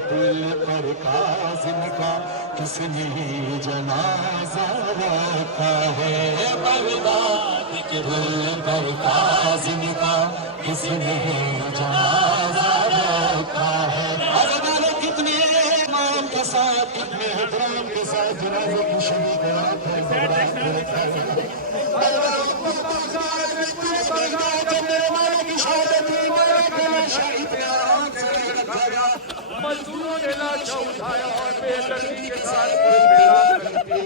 पुल पर काज़िम का किसने जनाजा रखा है। बगदाद के पुल पर काज़िम का किसने जनाजा रखा है। अज़ादारे कितने ईमान के साथ, कितने एहतराम के साथ जनाजे की शरीक मजदूरों ने लाशा उठाया और बेदर्दी के साथ मिला करते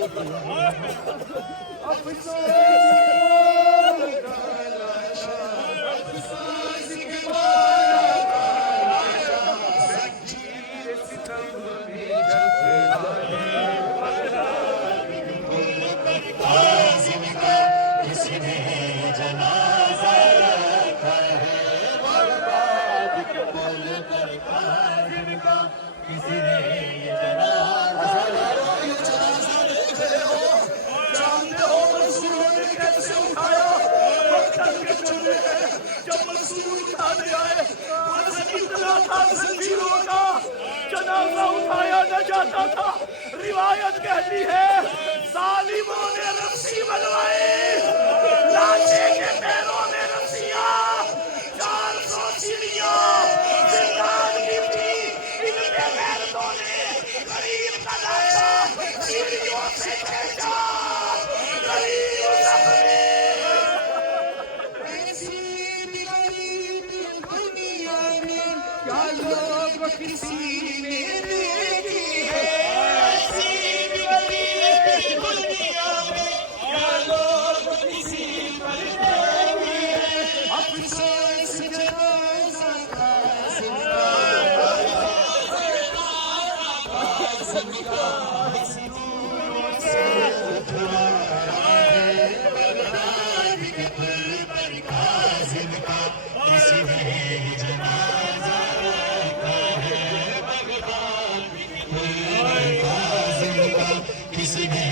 जनाजा उठाया न जाता था। रिवायत कहती है जालिमों ने रस्सी बनवाई, लाशे के पैरों में रस्सियां, 400 सीढ़ियां जिंदान की थी। इनके पैरों ने गरीब का लाशा सीढ़ियों से खींचा। गरीब जख्मी क्या लोग किसी ने देखी है। ऐसी गरीब दुनिया में क्या लोग किसी पर देखी है। अफसोस जनाज़ा काज़िम का, मजदूरों से उठवाया है। बगदाद के पुल पर काज़िम का किसने जनाज़ा किसने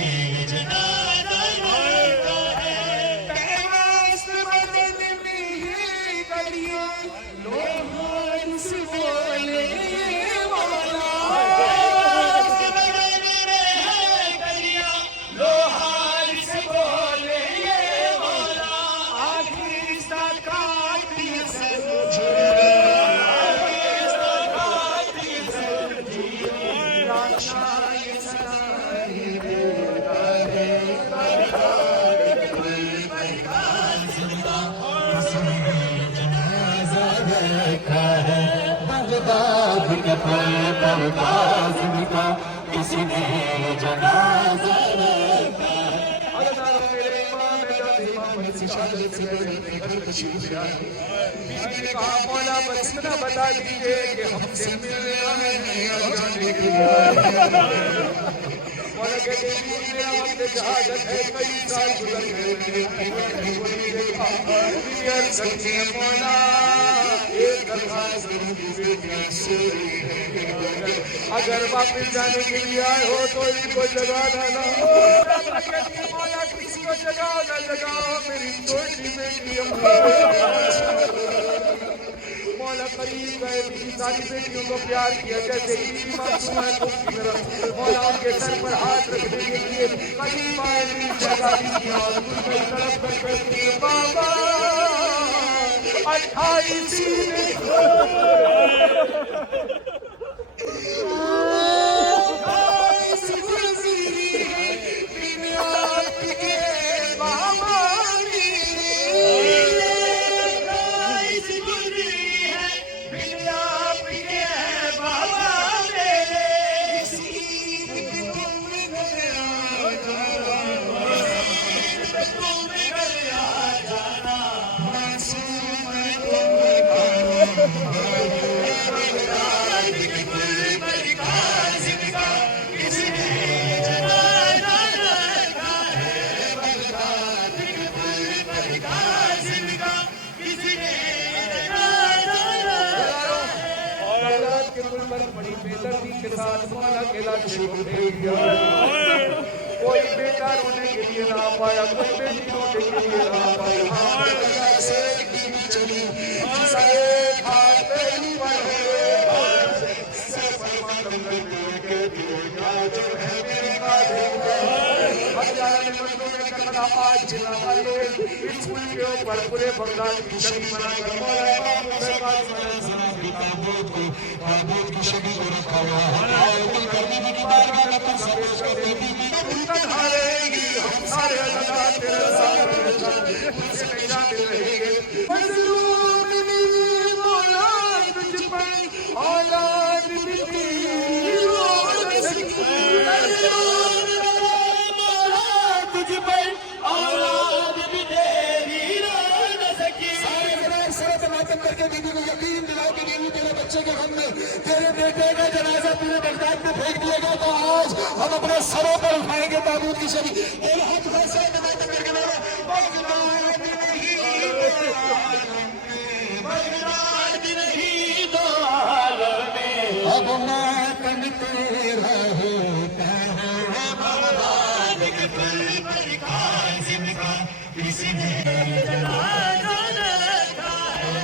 जनाज़ा रखा है। पैगास बदन में है कलियां, लोहार से बोले मौला। पैगास बदन में है कलियां, लोहार से बोले मौला। आखिर ज़कात दिए बगदाद के पुल पर काज़िम का किसने जनाज़ा रखा है। कहा मौला बस इतना बता दीजिए कि हमसे मिलने आए हैं या जाने के लिए। मौला कहते हैं वक्त शहादत है, कई साल गुजर गए, मौला एक दरख्वास्त अगर वापिस जाने के लिए आए हो तो इनको जगा देना। मौला किसी को जगाओ न जगाओ, मेरी छोटी बेटी मौला करीब गए, मेरी सारी बेटियों को प्यार किया जैसे ईदी मासूम है तुमकी तरफ। मौला उनके सर पर हाथ रखने के लिए करीब आए, मेरी जगह दी और उनको तरफ कर कहती है बाबा 28 में के साथ मौला के लाल को भेज दिया। कोई बेटा रोने के लिए ना पाया, कोई बेटी रोने के लिए ना पाया। आज स्कूल के ऊपर पूरे बंगाल की छवि बनाकर की छवि को रखा हुआ है। की बारगाह में हम सारे करके दीदी को यकीन दिलाओ कि दीदी तेरे बच्चे के हम में तेरे बेटे का जनाजा पूरे बगदाद में फेंक दिएगा तो आज हम अपने सरों पर उठाएंगे ताबूत की छवि। हाथ वैसे करके अब मातम तेरा होता है भगवान के दिल पर काज़िम का किसी ने जनाजा रखा है।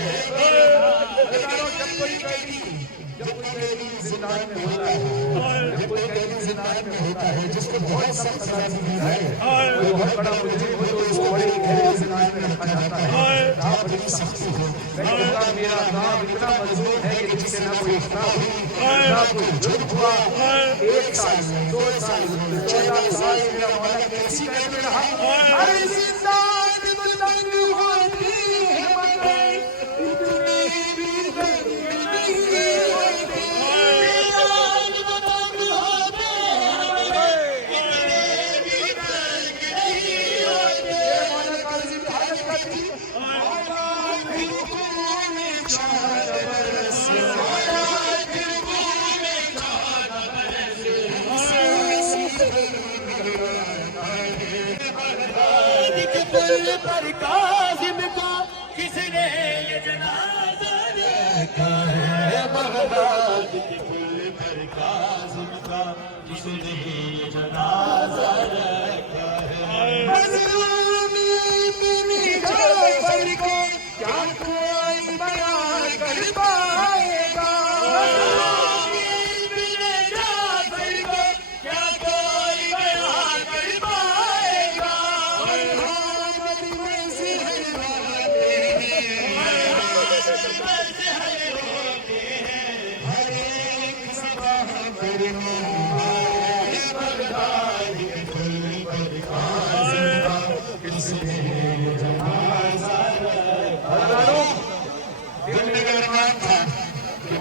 जब कोई कैदी जिंदान में होता है, जब कोई कैदी जिंदान में होता है जिसको बहुत सख्त सजा दी है, कोई बहुत बड़ा मुजरिम हो तो उसको बड़े गहरे जिंदान में रखा जाता है जहाँ बड़ी सख्ती हो। मेरा नाम इतना मजबूत है कि जिससे ना कोई इख्तिलाफ हुई ना कोई जुर्म हुआ। 1 साल 2 साल 14 साल मेरा मौला कैसी कैद में रहा। हर जिंदान में तंग होती है मगर इतनी भी तंग नहीं होती। जिंदान में तंग होते हैं मगर इतने भी तंग नहीं होते। मौला काज़ी की हालत क्या थी? पर काज़िम को किसने ये जनाजा रखा है। बगदाद के पुल पर काज़िम का किसने ये जनाजा रखा है। पर को क्या कोई बयान कर पाएगा। क्या कोई बयान कर पाएगा।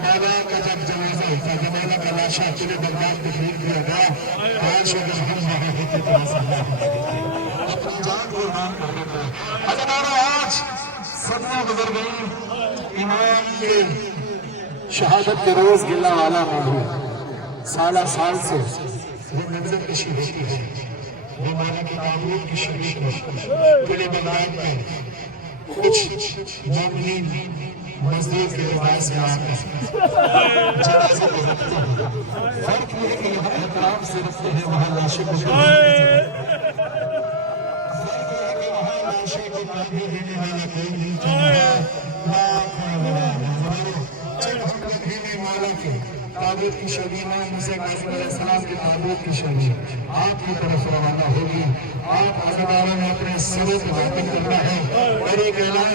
मौला का जब जनाजा होता है, मौला का लाशा पूरे बगदाद में फेंक दिया गया। आज हम वहाँ होते थे अपनी जान कुर्बान कर देते हैं। आज सदियां गुजर गई, इमाम के शहादत के रोज गिला वाला मौजूद साल से वो नजर कशी होती है। वो मौला की ताबूत की शबी पूरे बगदाद में कुछ मोमिनीन मस्जिद के रिवाज से आकर जनाजे को रखते हैं। फर्क ये है कि यहाँ एहतराम से रखते हैं, वहाँ लाशें को फर्क ये है कि वहाँ लाशें को काफी देने वाला कोई नहीं। ताबूत की शबी मूसा अलैहिस्सलाम के ताबूत की शबी आपकी तरफ रवाना होगी। आप अज़ादारों ने अपने सरों को वापस करना है और एक ऐलान